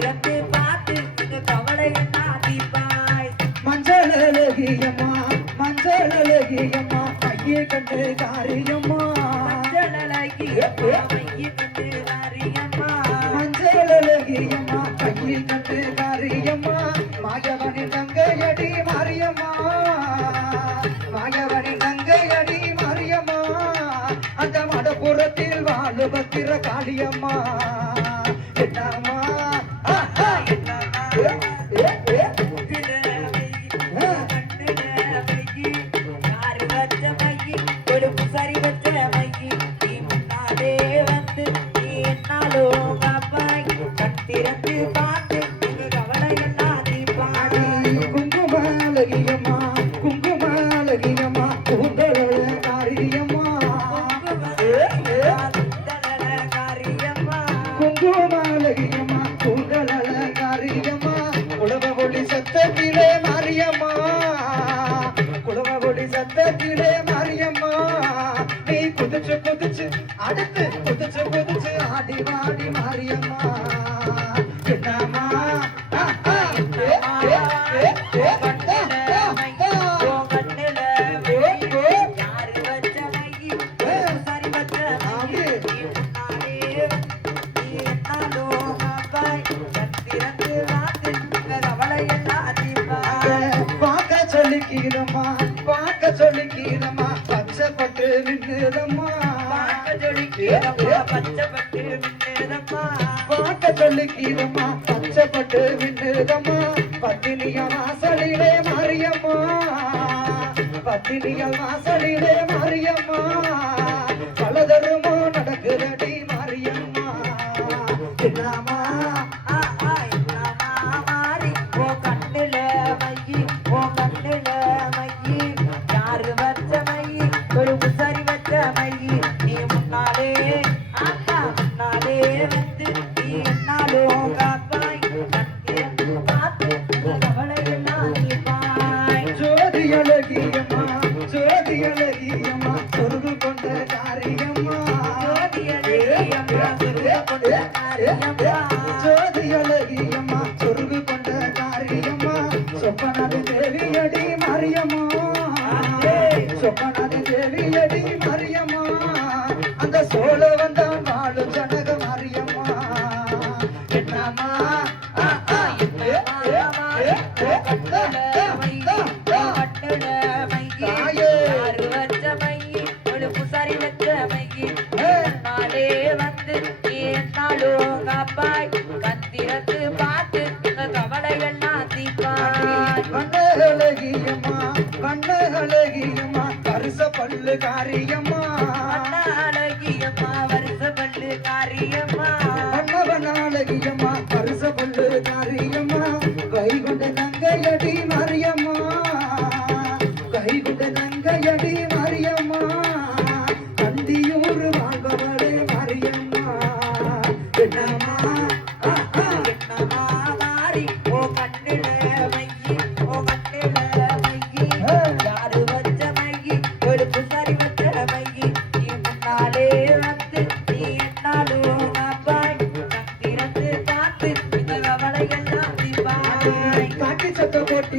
திறந்து பார்த்து கவலை தீபாய் மஞ்சள் அழகியம்மா மஞ்சள் அழகியம்மா கையை கண்டு காரியம்மா. மஞ்சளகி மைய கண்டு அறியம்மா மஞ்சள் அழகியம்மா கையை கண்டு காரியம்மா. மாயவனின் தங்கையடி மாரியம்மா. மாயவனின் தங்கையடி மாரியம்மா. அந்த மடப்புறத்தில் வாழு பத்திர காளியம்மா. அடி குங்குமலகியம்மா குங்குமலகியம்மா கூந்தல காரியம்மா. குங்குமலகியம்மா. கூந்தல காரியம்மா. குலவ ஒளி சத்தத்திலே மாரியம்மா. குலவ ஒளி சத்தத்திலே பார்க்க சொல்லிக்கிறம்மா பார்க்க சொல்லிக்கிறம்மா பச்சை பட்டு நின்றுதம்மா. பார்க்க சொல்லிக்கிறம்மா பச்சை பட்டு நின்றுதம்மா. பத்தினிய வாசலிலே மாரியம்மா. பத்தினிய வாசலிலே மாரியம்மா. சொப்பனது தேவியடி மாரியம்மா. சொப்பனது தேவியடி மாரியம்மா. அந்த சோழ வந்தான் வாழும் ஜனக மாரியம்மா. என்னம்மா? ஆ, பல்லு காரியம்மா. கண்ணவனாழகியம்மா பரிச பல்லு காரியம்மா. கை கொண்ட நங்கையடி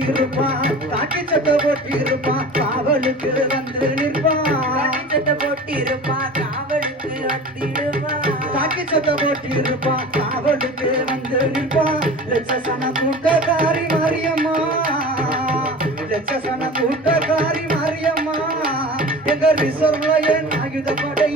சட்டை போட்டி இருப்பான் காக்கி சட்டை போட்டி இருப்பான் காவலுக்கு வந்து நிற்பான். காக்கி சட்டை போட்டு இருப்பா காவலுக்கு வந்திடுவா காக்கி சட்டை போட்டி இருப்பான் காவலுக்கு வந்து நிற்பான். லட்சசன கூட்டக்காரி மாரியம்மா. லட்சசன கூட்டக்காரி மாரியம்மா. எங்க ரிசர்வ்ல என் ஆயுத படை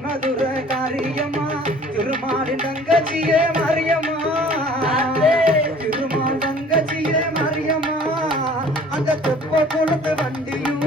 தென்மதுர காரியம்மா திருமாலின் தங்கச்சியே மாரியம்மா. திருமால் தங்கச்சியே மாரியம்மா. அந்த தெப்ப குளத்து வண்டியூர்